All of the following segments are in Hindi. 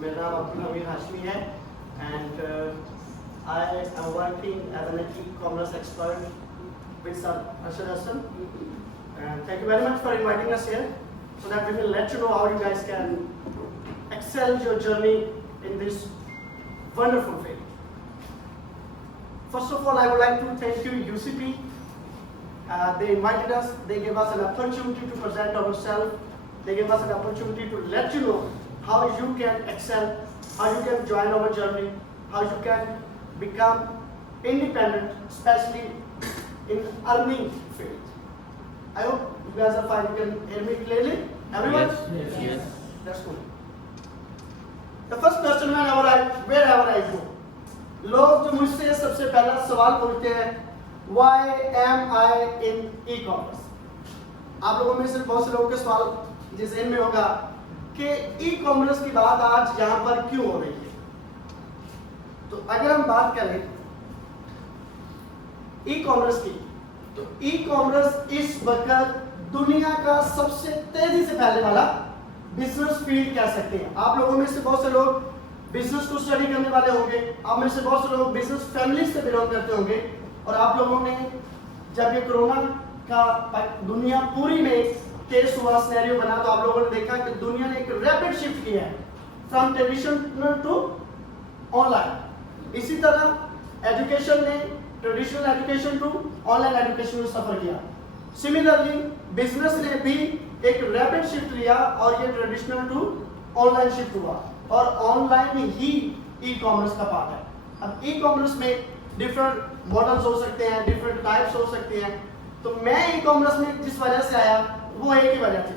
मेरा नाम अब्दुल हमीद हाशमी है and I am working as an e-commerce expert with Sir Arshad Hassan. And thank you very much for inviting us here so that we will let you know how you guys can excel your journey in this wonderful field. First of all, I would like to thank you UCP. They invited us, they gave us an opportunity to present ourselves, they gave us an opportunity to let you know how you can excel, how you can join our journey, how you can become independent, especially in earning field. I hope you guys are fine, you can hear me clearly? Everyone? Yes. That's cool. The first question wherever I go, लोग जो मुझसे सबसे पहला सवाल पूछते हैं Why am I in e-commerce? आप लोगों में से बहुत से लोगों के सवाल जिस में होगा कि ई-कॉमर्स की बात आज यहाँ पर क्यों हो रही है। तो अगर हम बात करें ई-कॉमर्स की, तो ई-कॉमर्स इस वक्त दुनिया का सबसे तेजी से फैलने वाला बिजनेस फील्ड कह सकते हैं। आप लोगों में से बहुत से लोग बिजनेस को स्टडी करने वाले होंगे, आप में से बहुत से लोग बिजनेस फैमिली से बिलोंग करते होंगे, और आप लोगों ने जब ये कोरोना का दुनिया पूरी में केस हुआ, सिनेरियो बना, तो आप लोगों ने देखा कि दुनिया ने एक रैपिड शिफ्ट किया है फ्रॉम ट्रेडिशनल टू ऑनलाइन। इसी तरह एजुकेशन ने traditional education to online education में सफर किया। सिमिलरली बिजनेस ने भी एक रैपिड शिफ्ट लिया और ये ट्रेडिशनल टू ऑनलाइन शिफ्ट हुआ, और ऑनलाइन ही ई कॉमर्स का पार्ट है। अब ई कॉमर्स में डिफरेंट मॉडल्स हो सकते हैं, डिफरेंट टाइप्स हो सकते हैं। तो मैं ई कॉमर्स में जिस वजह से आया वो एक ही वजह थी,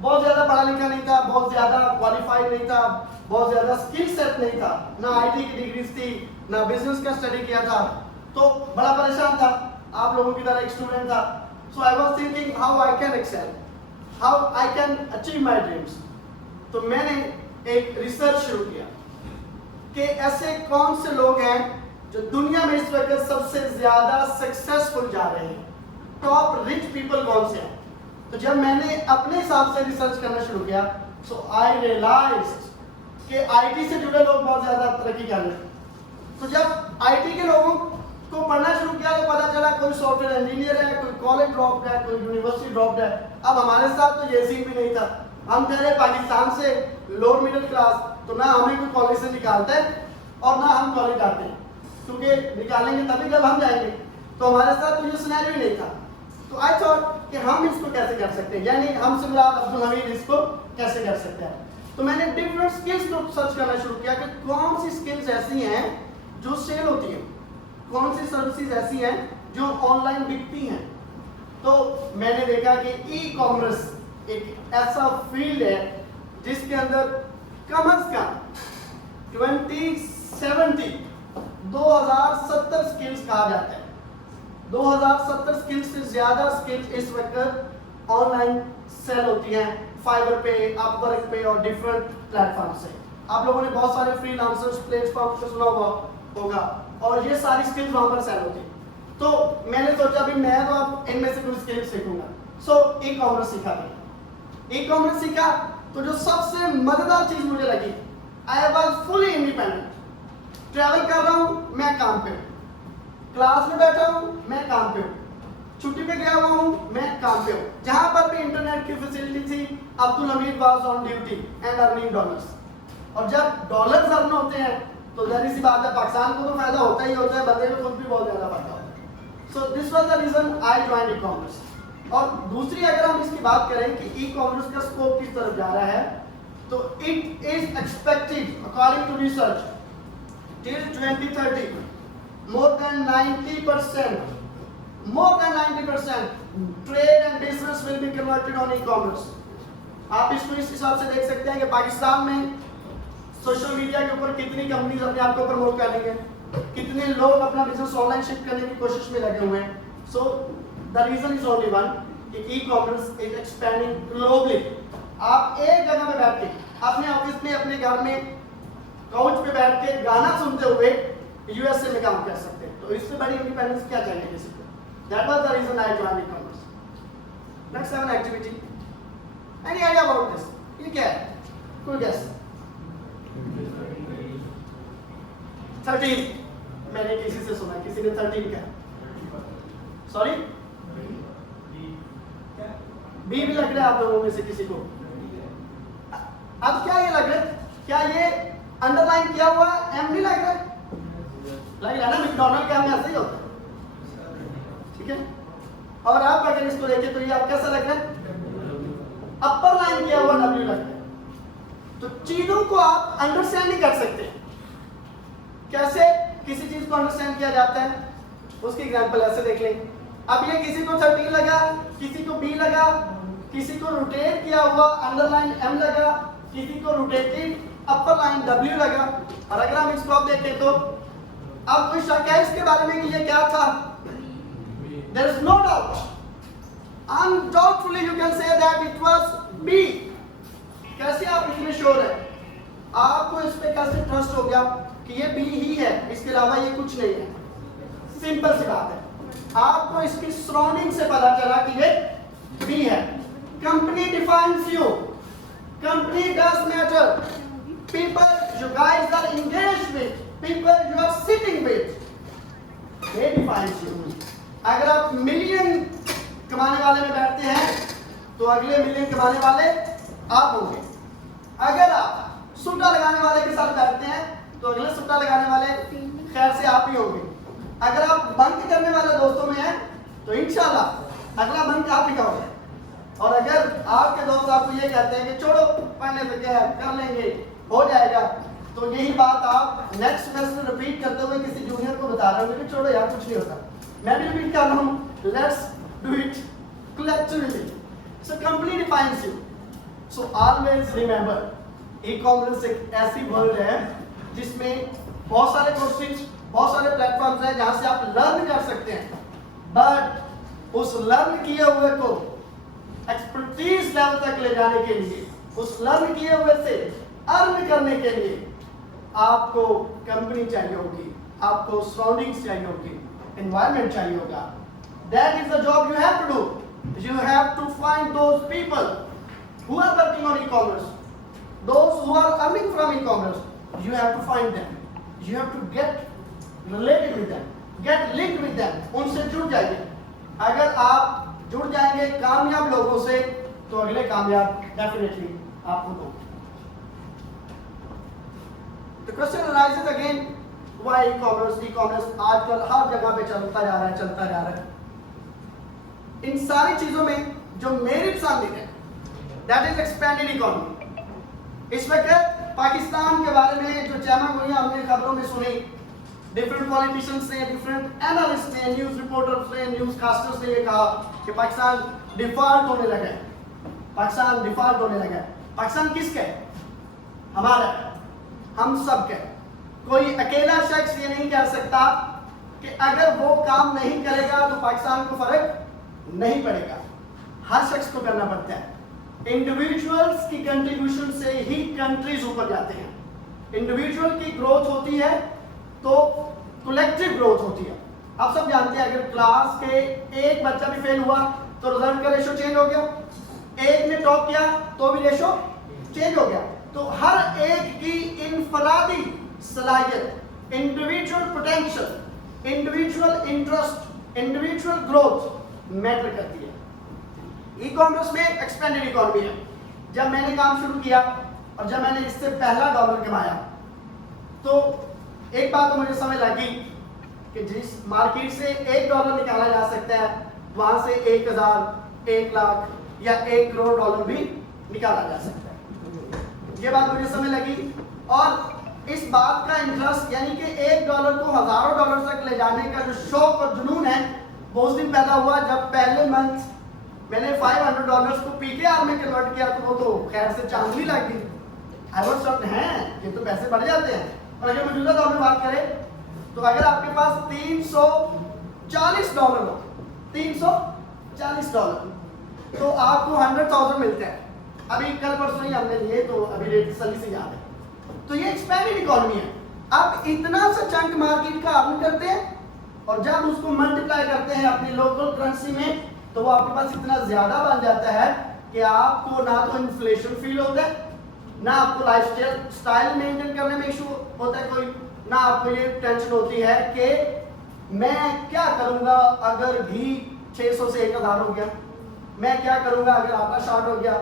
बहुत ज्यादा पढ़ा लिखा नहीं था, बहुत ज्यादा क्वालिफाइड नहीं था, बहुत ज्यादा स्किल सेट नहीं था, ना आईटी की डिग्रीज थी, ना बिजनेस का स्टडी किया था, तो बड़ा परेशान था, आप लोगों की तरह एक स्टूडेंट था। So I was thinking how I can excel, how I can achieve my dreams. तो मैंने एक रिसर्च शुरू किया कि ऐसे कौन से लोग हैं जो दुनिया में इस वक्त सबसे ज्यादा सक्सेसफुल जा रहे हैं, टॉप रिच पीपल कौन से हैं। तो जब मैंने अपने हिसाब से रिसर्च करना शुरू किया, सो आई रियलाइज्ड कि आईटी से जुड़े लोग बहुत ज्यादा तरक्की कर रहे हैं। तो जब आईटी के लोगों को पढ़ना शुरू किया तो पता चला कोई सॉफ्टवेयर इंजीनियर है, कोई कॉलेज ड्रॉप्ड है, कोई यूनिवर्सिटी ड्रॉप्ड है। अब हमारे साथ तो ये सीन भी नहीं था, हम कह रहे पाकिस्तान से लोअर मिडिल क्लास, तो ना हमें कोई कॉलेज से निकालते हैं और ना हम कॉलेज जाते हैं, क्योंकि निकालेंगे तभी जब हम जाएंगे। तो हमारे साथ तो ये सिनेरियो ही नहीं था। तो आई थॉट कि हम इसको कैसे कर सकते हैं, यानी हमसे मुराद अब्दुल हमीद इसको कैसे कर सकते हैं। तो मैंने डिफरेंट स्किल्स को सर्च करना शुरू किया कि कौन सी स्किल्स ऐसी हैं जो सेल होती हैं, कौन सी सर्विसेज ऐसी हैं जो ऑनलाइन बिकती हैं। तो मैंने देखा कि ई कॉमर्स एक ऐसा फील्ड है जिसके अंदर कम अज कम 2070 स्किल्स कहा जाता है। 2070 स्किल्स से ज्यादा स्किल्स इस वक्त ऑनलाइन सेल होती हैं, फाइवर पे, अपवर्क पे और डिफरेंट प्लेटफॉर्म से। आप लोगों ने बहुत सारे फ्रीलांसर्स प्लेटफॉर्म पे सुना हुआ होगा, और ये सारी स्किल्स वहां पर सेल होती हैं। तो मैंने सोचा भी मैं तो अब इनमें से कोई स्किल सीखूंगा। सो ई कॉमर्स सीखा मैंने। ई कॉमर्स सीखा तो जो सबसे मजेदार चीज मुझे लगी, I was fully independent. Travel कर रहा हूँ मैं काम पे हूँ, क्लास में बैठा हूँ मैं काम पे हूँ, छुट्टी पे गया हुआ हूँ मैं काम पे हूँ। जहां पर भी इंटरनेट की फैसिलिटी थी, Abdul Hamid was on duty and earning dollars. और जब डॉलर्स अर्न होते हैं तो जाहिर सी बात है पाकिस्तान को तो फायदा होता ही होता है, बंदे को खुद भी बहुत ज्यादा फायदा होता है। So this was the reason I joined e commerce. और दूसरी अगर हम इसकी बात करें कि ई कॉमर्स का स्कोप किस तरफ जा रहा है, तो it is expected according to research till 2030 more than 90% trade and business will be converted on e-commerce। आप इसको इस हिसाब से देख सकते हैं कि पाकिस्तान में सोशल मीडिया के ऊपर कितनी कंपनीज अपने आप को प्रमोट कर रही हैं, कितने लोग अपना बिजनेस ऑनलाइन शिफ्ट करने की कोशिश में लगे हुए हैं। So the reason is only one कि ई-कॉमर्स इज एक्सपेंडिंग ग्लोबली। आप एक जगह में बैठ के अपने ऑफिस में, अपने घर में काउच पे बैठ के गाना सुनते हुए यूएसए में काम कर सकते हैं। तो इससे बड़ी इंडिपेंडेंस क्या चाहिए किसी को। That was the reason I joined e commerce. Next 7 activity. Any idea about this? ये क्या है? कोई गेस? 13, मैंने किसी से सुना, किसी ने 13 कहा, सॉरी बी भी लग रहा है आप लोगों में से किसी को। अब क्या ये लग रहा है, क्या ये अंडरलाइन किया हुआ एम नहीं लग रहा है? लग रहा है ना, मैकडॉनल्ड का एम ऐसे ही होता है, ठीक है। और आप अगर इसको देखें तो ये आप कैसा लग रहा है, अपर लाइन किया हुआ डब्ल्यू लग रहा है। तो चीजों को आप अंडरस्टैंड नहीं कर सकते। कैसे किसी चीज को अंडरस्टैंड किया जाता है, उसकी एग्जांपल ऐसे देख लें। अब ये किसी को 13 लगा, किसी को बी लगा, किसी को रोटेट किया हुआ अंडरलाइन एम लगा, किसी को रोटेटेड अपर लाइन डब्ल्यू लगा। और अगर हम इसको अब देखें तो अब कोई शक है इसके बारे में कि ये क्या था? There is no doubt. Undoubtedly you can say that it was B. कैसे आप इतने श्योर हैं? आपको इस पे कैसे ट्रस्ट हो गया कि ये B ही है, इसके अलावा ये कुछ नहीं है? सिंपल सी बात है, आपको इसकी सराउंडिंग से पता चला कि ये B है। Company defines you, company does matter, people you guys are engaged with, people you are sitting with, they defines you. अगर आप मिलियन कमाने वाले में बैठते हैं तो अगले मिलियन कमाने वाले आप होंगे। अगर आप सुट्टा लगाने वाले के साथ बैठते हैं तो अगले सुट्टा लगाने वाले खैर से आप ही होंगे। अगर आप बंक करने वाले दोस्तों में हैं तो इंशाल्लाह अगला बंक आप ही का होगा। और अगर आपके दोस्त आपको ये कहते हैं कि छोड़ो पढ़ने से क्या है, कर लेंगे, हो जाएगा, तो यही बात आप नेक्स्ट सेमेस्टर रिपीट करते हुए किसी जूनियर को बता रहे होंगे कि छोड़ो यार कुछ नहीं होता। मैं भी रिपीट कर रहा हूँ, let's do it collectively. So company defines you. So always remember, e-commerce एक ऐसी वर्ल्ड है जिसमें बहुत सारे कोर्सेज, बहुत सारे प्लेटफॉर्म्स हैं जहाँ से आप लर्न कर सकते हैं। बट उस लर्न किए हुए को एक्सपर्टीज लेवल तक ले जाने के लिए, उस लर्न किए हुए से अर्न करने के लिए आपको कंपनी चाहिए होगी, आपको सराउंडिंग्स चाहिए होगी, एनवायरनमेंट चाहिए होगा। That is the job you have to do. You have to find those people who are working on e-commerce, those who are earning from e-commerce. You have to find them. You have to get related with them, get linked with them. उनसे जुड़ जाइए। अगर आप जुड़ जाएंगे कामयाब लोगों से तो अगले कामयाब डेफिनेटली आपको होंगे। The question arises again, why e-commerce? E-commerce आजकल हर जगह पे चलता जा रहा है। इन सारी चीजों में जो मेरी पसंद है दैट इज एक्सपेंडेड इकोनॉमी। इस वक्त पाकिस्तान के बारे में जो चहमागोइयां हमने खबरों में सुनी, डिफरेंट पॉलिटिशियंस ने, डिफरेंट एनालिस्ट ने, न्यूज रिपोर्टर्स ने, न्यूज कास्टर्स ने ये कहा कि पाकिस्तान डिफॉल्ट होने लगा है, पाकिस्तान डिफॉल्ट होने लगा है। पाकिस्तान किसका है? हमारा, हम सब का। कोई अकेला शख्स ये नहीं कह सकता कि अगर वो काम नहीं करेगा तो पाकिस्तान को फर्क नहीं पड़ेगा। हर शख्स को करना पड़ता है। इंडिविजुअल्स की कंट्रीब्यूशन से ही कंट्रीज ऊपर जाते हैं। इंडिविजुअल की ग्रोथ होती है तो कलेक्टिव ग्रोथ होती है। आप सब जानते हैं अगर क्लास के एक बच्चा भी फेल हुआ तो रिजल्ट का रेशो चेंज हो गया, एक ने टॉप किया तो भी रेशो चेंज हो गया। तो हर एक की इनफरादी सलाहियत, individual potential, individual interest, individual growth matter करती है। ई-कॉमर्स में एक्सपेंडेड इकोनॉमी है। जब मैंने काम शुरू किया और जब मैंने इससे पहला डॉलर कमाया तो एक बात तो मुझे समझ लगी कि जिस मार्केट से $1 निकाला जा सकता है वहां से 1000, 1 लाख या 1 करोड़ डॉलर भी निकाला जा सकता है। ये बात मुझे समझ लगी और इस बात का इंटरेस्ट यानी कि $1 को हजारों डॉलर तक ले जाने का जो शौक और जुनून है वो उस दिन पैदा हुआ जब पहले मंथ मैंने $500 को पीकेआर में कन्वर्ट किया तो वो तो खैर से चांदी लग गई। आई वॉज शॉक्ड, हैं ये तो पैसे बढ़ जाते हैं। और अगर मौजूदा दौर में बात करें तो अगर आपके पास $340 हो, $340 तो आपको 100,000 मिलते हैं। अभी कल परसों ही हमने लिए तो अभी रेट सही से याद है। तो ये एक्सपेंडेड इकोनॉमी है। अब इतना सा चंक मार्केट का अर्न करते हैं और जब उसको मल्टीप्लाई करते हैं अपनी लोकल करेंसी में तो वो आपके पास इतना ज्यादा बन जाता है कि आपको ना तो इन्फ्लेशन फील होता है ना आपको लाइफ स्टाइल मेंटेन करने में इशू होता है कोई, ना आपको ये टेंशन होती है कि मैं क्या करूंगा अगर घी 600 से 1000 हो गया, मैं क्या करूंगा अगर आटा शॉर्ट हो गया,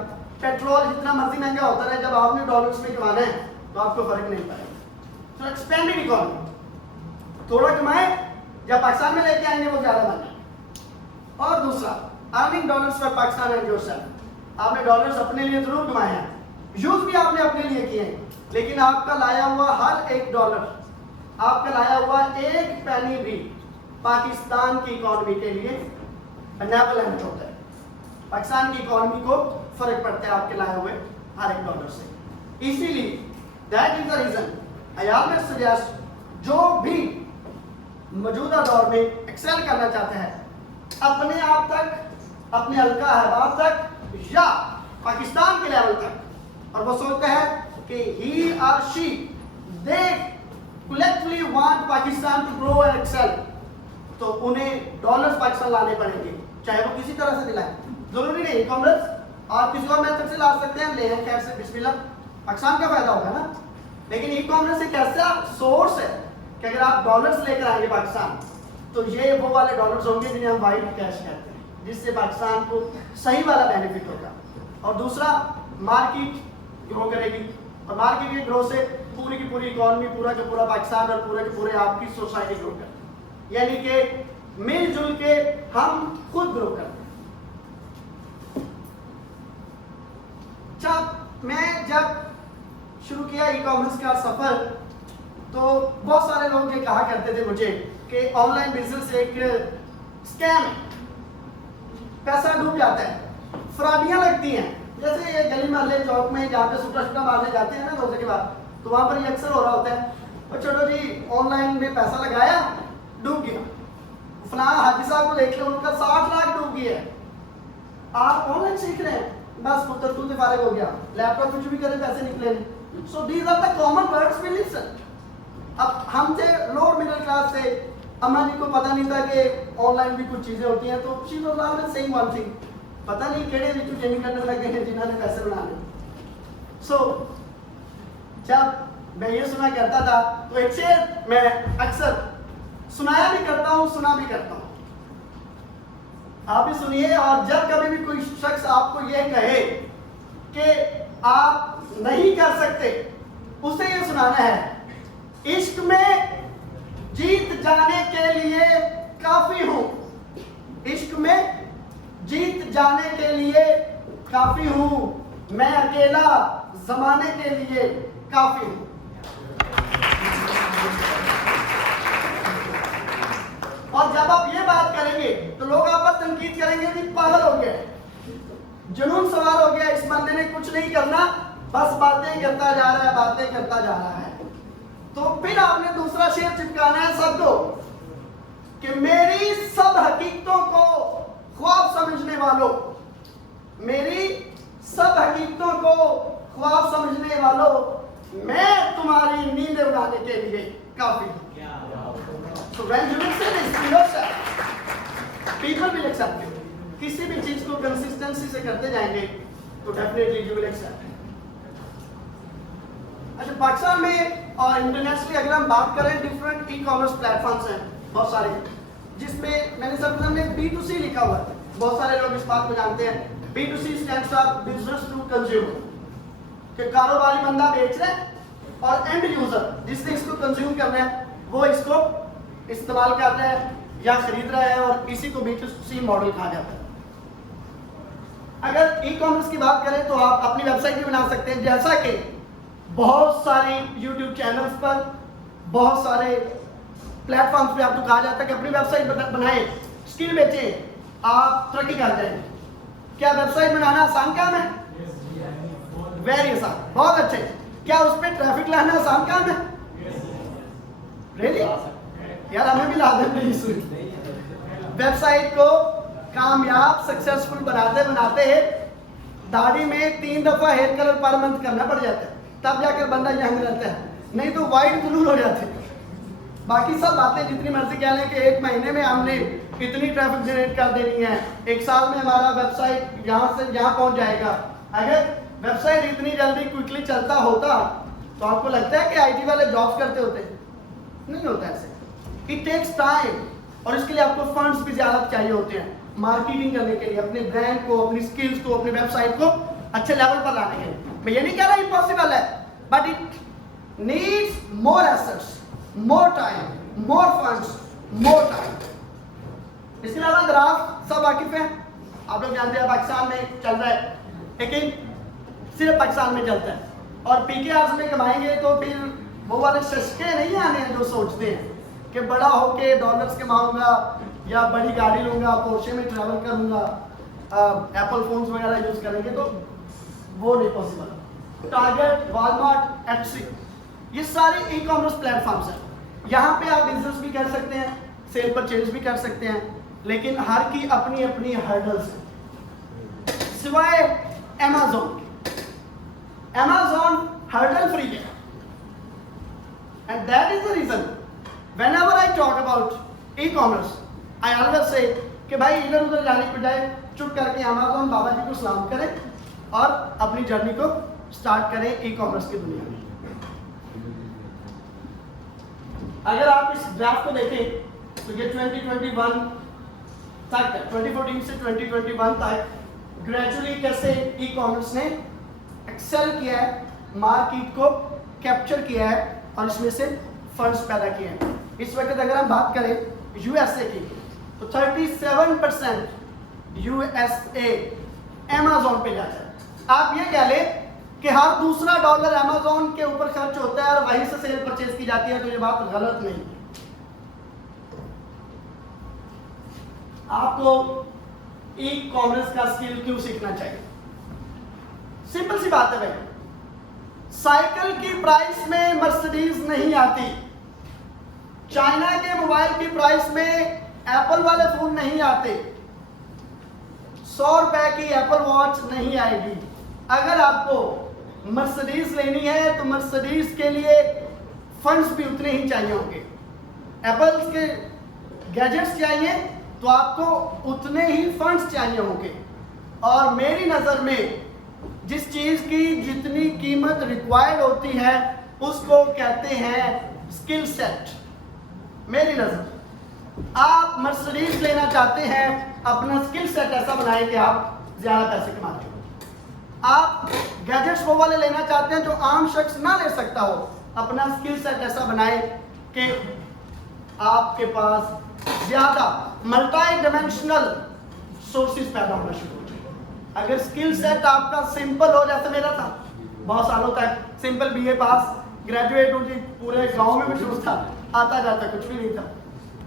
पेट्रोल जितना मर्जी महंगा होता रहे, जब आपने डॉलर्स में कमाना है तो आपको फर्क नहीं पड़ेगा। तो एक्सपेंडेड इकोनॉमी, थोड़ा कमाए या पाकिस्तान में लेके आएंगे वो ज्यादा बने। और दूसरा, earning dollars for Pakistan and yourself, आपने डॉलर्स अपने लिए जरूर कमाए हैं, यूज भी आपने अपने लिए किए हैं, लेकिन आपका लाया हुआ हर एक डॉलर, आपका लाया हुआ एक पैनी भी पाकिस्तान की इकोनॉमी के लिए बेनेवोलेंट होता है। पाकिस्तान की इकोनॉमी को फर्क पड़ता है आपके लाए हुए हर एक डॉलर से। इसीलिए that is the reason I always suggest, जो भी मौजूदा दौर में एक्सेल करना चाहता है, अपने आप तक, अपने हल्का अहबाब तक या पाकिस्तान के लेवल तक, और वो सोचता है कि ही और she they collectively want Pakistan to grow and excel, तो उन्हें डॉलर्स पाकिस्तान लाने पड़ेंगे, चाहे वो किसी तरह से दिलाएं। जरूरी नहीं कॉमर्स, आप किसी और मेथड से ला सकते हैं, ले हैं खैर से बिस्मिल्लाह, पाकिस्तान का फायदा होगा ना। लेकिन ई कॉमर्स एक ऐसा सोर्स है कि अगर आप डॉलर्स लेकर आएंगे पाकिस्तान, तो ये वो वाले डॉलर्स होंगे जिन्हें हम वाइट कैश कहते हैं, जिससे पाकिस्तान को सही वाला बेनिफिट होगा। और दूसरा, मार्केट ग्रो करेगी, और मार्केट के ग्रो से पूरी की पूरी इकोनॉमी, पूरा का पूरा पाकिस्तान और पूरे के पूरे आपकी सोसाइटी ग्रो करती है, यानी कि मिलजुल के हम खुद ग्रो करते हैं। मैं जब शुरू किया ई कॉमर्स का सफर, तो बहुत सारे लोग ये कहा करते थे मुझे कि ऑनलाइन बिजनेस एक स्कैम है, पैसा डूब जाता है, फ्रॉडियां लगती हैं। जैसे ये गली मोहल्ले चौक में जहाँ पे सुट्टा सुट्टा मारने जाते हैं ना रोजे के बाद, तो वहां पर ये अक्सर हो रहा होता है, और छोटो जी ऑनलाइन में पैसा लगाया डूब गया, फलां हाजी साहब को देख लो उनका 60 लाख डूब गया है। आप ऑनलाइन सीख रहे हैं, बस पुत्र तू फारिग हो गया, लैपटॉप कुछ भी करें पैसे निकले नहीं। So these are the common words we listen. अब हम थे लोअर मिडिल क्लास से, अम्मा जी को पता नहीं था कि ऑनलाइन भी कुछ चीजें होती हैं, तो she was always saying one thing, पता नहीं केड़े विचू चेंज करने लगे हैं जिन्होंने पैसे बनाने। सो जब मैं ये सुना करता था, तो एक शेर मैं अक्सर सुनाया भी करता हूँ, सुना भी करता हूँ, आप भी सुनिए। और जब कभी भी कोई शख्स आपको ये कहे कि आप नहीं कर सकते, उसे ये सुनाना है, इश्क में जीत जाने के लिए काफी हूं, इश्क में जीत जाने के लिए काफी हूं, मैं अकेला जमाने के लिए काफी हूं। और जब आप ये बात करेंगे तो लोग आप पर तनकीद करेंगे कि पागल हो गया, जुनून सवार हो गया, इस बंदे ने कुछ नहीं करना, बस बातें करता जा रहा है, बातें करता जा रहा है। तो फिर आपने दूसरा शेर चिपकाना है सबको कि मेरी सब हकीकतों को ख्वाब समझने वालों, मेरी सब हकीकतों को ख्वाब समझने वालों, मैं तुम्हारी नींद उड़ाने के लिए काफी हूं। So when you listen to yourself, people will accept you. किसी भी चीज को कंसिस्टेंसी से करते जाएंगे तो डेफिनेटली यू विल एक्सेप्ट। अच्छा, पाकिस्तान में और इंटरनेशनली अगर हम बात करें, डिफरेंट ई कॉमर्स प्लेटफॉर्म्स हैं बहुत सारे, जिसमें मैंने सबसे में B2C लिखा हुआ है, बहुत सारे लोग इस बात को जानते हैं। B2C stands for business to consumer, कि कारोबारी बंदा बेच रहा है और एंड यूजर जिसने इसको कंज्यूम करना है वो इसको इस्तेमाल कर रहा है या खरीद रहा है, और इसी को B2C मॉडल कहा जाता है। अगर ई कॉमर्स की बात करें तो आप अपनी वेबसाइट भी बना सकते हैं, जैसा कि बहुत सारी YouTube चैनल्स पर, बहुत सारे प्लेटफॉर्म्स पे आपको कहा जाता है कि अपनी वेबसाइट बनाएं, स्किल बेचें, आप तरक्की कर जाएंगे। क्या वेबसाइट बनाना आसान काम है? वेरी आसान, बहुत अच्छे। क्या उस पर ट्रैफिक लाना आसान काम है? रियली यार, हमें भी ला दें प्लीज। वेबसाइट को कामयाब सक्सेसफुल बनाते बनाते दाढ़ी में 3 दफा हेयर कलर पर मंथ करना पड़ जाता है, तब जाकर बंदा यंग रहता है, नहीं तो वाइट जरूर हो जाते हैं। बाकी सब बातें जितनी मर्जी कह लें कि 1 महीने में हमने इतनी ट्रैफिक जनरेट कर देनी है, 1 साल में हमारा वेबसाइट यहाँ से यहाँ पहुँच जाएगा, अगर वेबसाइट इतनी जल्दी क्विकली चलता होता तो आपको लगता है कि आईटी वाले जॉब्स करते होते? नहीं होता ऐसे। इट टेक्स टाइम, और इसके लिए आपको फंड्स भी ज्यादा चाहिए होते हैं मार्केटिंग करने के लिए, अपने ब्रांड को, अपनी स्किल्स को, अपनी वेबसाइट को अच्छे लेवल पर लाने के लिए। मैं ये नहीं कह रहा इम्पॉसिबल है, but it needs more assets, more time, more funds, more time. इसके अलावा ग्राफ सब वाकिफ हैं, आप लोग जानते हैं पाकिस्तान में चल रहा है, लेकिन सिर्फ पाकिस्तान में चलता है। और पीकेआर्स में कमाएंगे तो फिर वो वाले शशके नहीं आने हैं जो सोचते हैं कि बड़ा होके डॉलर्स कमाऊंगा या बड़ी गाड़ी लूंगा, पोर्शे में ट्रैवल करूंगा, एप्पल फोन्स वगैरह यूज करेंगे, तो वो नहीं पॉसिबल। टारगेट, वॉलमार्ट, एटसी, ये सारे ई कॉमर्स प्लेटफॉर्म्स हैं। यहाँ पे आप बिजनेस भी कर सकते हैं, सेल परचेज भी कर सकते हैं, लेकिन हर की अपनी अपनी हर्डल्स हैं, सिवाय अमेज़न। अमेज़न हर्डल फ्री है, and that is the reason whenever I talk about e-commerce, I always say कि भाई इधर उधर जाने के बजाय चुप करके अमेज़न बाबा जी को सलाम करें और अपनी जर्नी को स्टार्ट करें ई कॉमर्स की दुनिया में। अगर आप इस ग्राफ को देखें तो ये 2021 तक, 2014 से 2021 तक ग्रेजुअली कैसे ई कॉमर्स ने एक्सेल किया है, मार्केट को कैप्चर किया है और इसमें से फंड्स पैदा किए हैं। इस वक्त अगर हम बात करें यूएसए की तो 37% यूएसए अमेज़न पे जाता है। आप ये कह लें कि हर दूसरा डॉलर अमेज़न के ऊपर खर्च होता है और वहीं से सेल परचेज की जाती है, तो ये बात गलत नहीं है। आपको ई कॉमर्स का स्किल क्यों सीखना चाहिए? सिंपल सी बात है भाई, साइकिल की प्राइस में मर्सिडीज नहीं आती, चाइना के मोबाइल की प्राइस में एप्पल वाले फोन नहीं आते, 100 रुपए की एप्पल वॉच नहीं आएगी। अगर आपको मर्सिडीज लेनी है तो मर्सिडीज के लिए फंड्स भी उतने ही चाहिए होंगे, एप्पल के गैजेट्स चाहिए तो आपको उतने ही फंड्स चाहिए होंगे। और मेरी नज़र में जिस चीज़ की जितनी कीमत रिक्वायर्ड होती है उसको कहते हैं स्किल सेट। मेरी नज़र आप मर्सिडीज लेना चाहते हैं, अपना स्किल सेट ऐसा बनाएं कि आप ज़्यादा पैसे कमाते हो। आप गैजेट्स वो वाले लेना चाहते हैं जो आम शख्स ना ले सकता हो, अपना स्किल सेट ऐसा बनाएं कि आपके पास ज़्यादा मल्टी डायमेंशनल सोर्सेज पैदा होना शुरू हो जाए। अगर स्किल सेट आपका सिंपल हो, जैसे मेरा था बहुत सालों तक सिंपल बीए पास ग्रेजुएट हूँ जी, पूरे गांव में भी शुरू था, आता जाता कुछ भी नहीं था,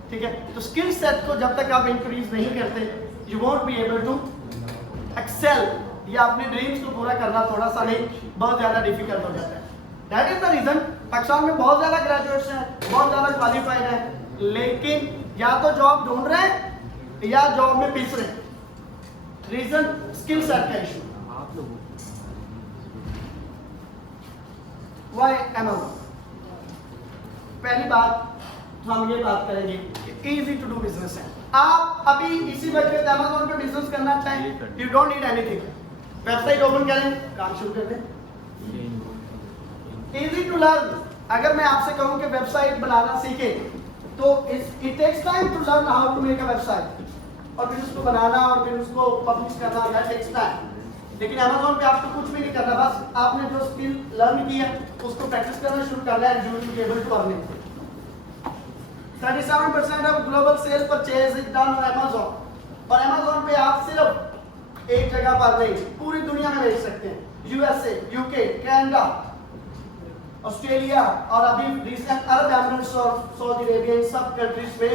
ठीक है। तो स्किल सेट को जब तक आप इंक्रीज नहीं करते you won't be able to excel, या अपने ड्रीम्स को पूरा करना थोड़ा सा नहीं, बहुत ज़्यादा डिफिकल्ट हो जाता है। That is the reason Pakistan में बहुत ज़्यादा ग्रेजुएट्स हैं, बहुत ज़्यादा क्वालिफाइड हैं, लेकिन या तो जॉब ढूंढ रहे हैं या जॉब में पिस रहे हैं। रीजन स्किल सेट का इशू। Why Amazon? पहली बात तो हम ये बात करेंगे कि इजी टू डू बिजनेस है। आप अभी इसी वक्त अमेज़न पे बिजनेस करना चाहें, you don't need anything, website open करें, काम शुरू कर दें। Easy to learn. अगर मैं आपसे कहूं कि वेबसाइट बनाना सीखें तो it takes time to learn how to make a website, और फिर उसको बनाना और फिर उसको पब्लिश करना, दैट टेक्स टाइम। लेकिन अमेज़न पे आपको कुछ भी नहीं करना, बस आपने जो स्किल लर्न की है उसको प्रैक्टिस करना शुरू करना है, you will be able to earn it. 37% of global sale purchase is done on Amazon, और अमेज़न पे आप सिर्फ एक जगह पर नहीं पूरी दुनिया में बेच सकते हैं। यूएसए, यूके, कनाडा, ऑस्ट्रेलिया और अभी रिसेंट अरब एमिरेट्स और सऊदी अरेबिया, इन सब कंट्रीज में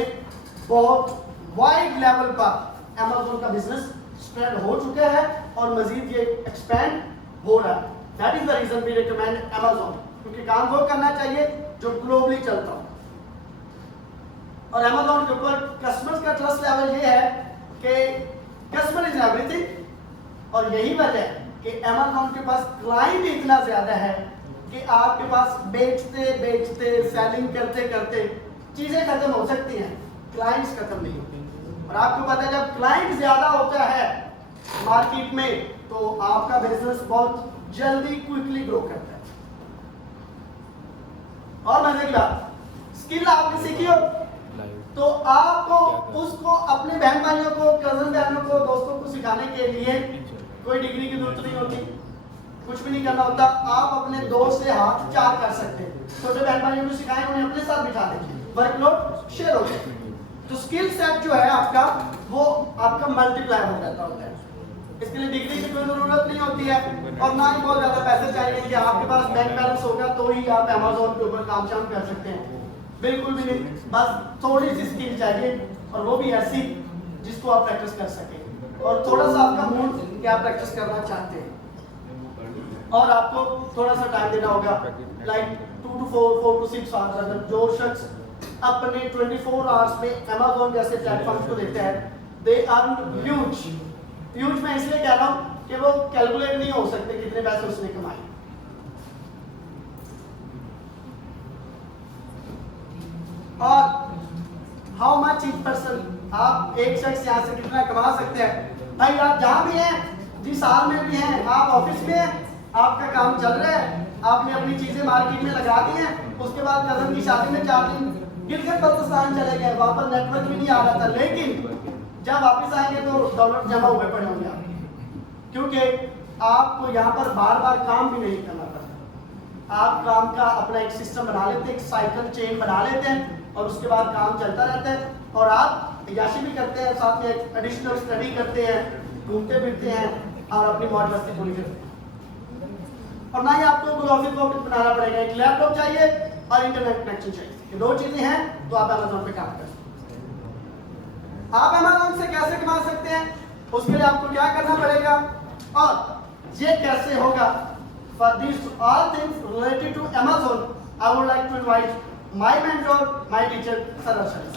बहुत वाइड लेवल पर अमेज़न का बिजनेस स्प्रेड हो चुका है और मजीद ये एक्सपेंड हो रहा है। That is the reason we recommend Amazon, क्योंकि काम वो करना चाहिए जो ग्लोबली चलता हो। और अमेज़न के ऊपर कस्टमर्स का ट्रस्ट लेवल ये है कि कस्टमर इज एवरीथिंग, और यही वजह है कि अमेज़न के पास क्लाइंट इतना ज्यादा है कि आपके पास बेचते बेचते सेलिंग करते करते चीजें खत्म हो सकती हैं, क्लाइंट्स खत्म नहीं होती। और आपको पता है जब क्लाइंट ज्यादा होता है मार्केट में तो आपका बिजनेस बहुत जल्दी क्विकली ग्रो करता है। और मजे की बात, स्किल आपने सीखी हो तो आपको उसको अपने बहन भाइयों को, कजन बहनों को, दोस्तों को सिखाने के लिए कोई डिग्री की जरूरत नहीं होती, कुछ भी नहीं करना होता। आप अपने दोस्त से हाथ चार कर सकते हैं। छोटे बहन भाइयों को सिखाएं, उन्हें अपने साथ बिठा दें, वर्कलोड शेयर हो जाए। तो स्किल सेट जो है आपका, वो आपका मल्टीप्लाई हो जाता होता है। इसके लिए डिग्री की कोई जरूरत नहीं होती है, और ना ही बहुत ज्यादा पैसे चाहिए कि आपके पास बैंक बैलेंस होगा तो ही आप अमेज़न के ऊपर काम शाम कर सकते हैं। बिल्कुल भी नहीं, बस थोड़ी सी स्किल चाहिए, और वो भी ऐसी जिसको आप प्रैक्टिस कर सकें, और थोड़ा सा आपका मूड कि आप प्रैक्टिस करना चाहते हैं, और आपको थोड़ा सा टाइम देना होगा, लाइक 2 to 4 to 6 आवर्स। अगर जो शख्स अपने 24 आवर्स में अमेज़न जैसे प्लेटफॉर्म्स को देखते हैं, दे अर्न ह्यूज मैं इसलिए कह रहा हूं कि वो कैलकुलेट नहीं हो सकते कितने पैसे उसने कमाए। और हाउ मच ईच पर्सन, आप एक शख्स यहाँ से कितना कमा सकते हैं। भाई आप जहां भी हैं, जिस हाल में भी हैं, आप ऑफिस में हैं, आपका काम चल रहा है, आपने अपनी चीजें मार्केट में लगा दी हैं, उसके बाद कजन की शादी में 4 दिन गिलगित बल्तिस्तान चले गए, वहां पर नेटवर्क भी नहीं आ रहा था, लेकिन जब वापस आएंगे तो डॉलर जमा हुए पड़े होंगे आप, क्योंकि आपको यहाँ पर बार बार काम भी नहीं करना पड़ता। आप काम का अपना एक सिस्टम बना लेते हैं, एक साइकिल चेन बना लेते हैं, और उसके बाद काम चलता रहता है, और आप याशी भी करते हैं, साथ में एडिशनल स्टडी करते हैं, घूमते फिरते हैं, और अपनी मौज मस्ती पूरी करते हैं। और ना ही आपको कोई ऑफिस बनाना पड़ेगा, एक लैपटॉप चाहिए और इंटरनेट कनेक्शन चाहिए, ये 2 चीजें हैं तो आप अमेज़न पे काम कर सकते हैं। आप अमेज़न से कैसे कमा सकते हैं, उसके लिए आपको क्या करना पड़ेगा, और ये कैसे होगा। For these all things related to Amazon, I would like to invite my mentor, my teacher, Sir Arshad.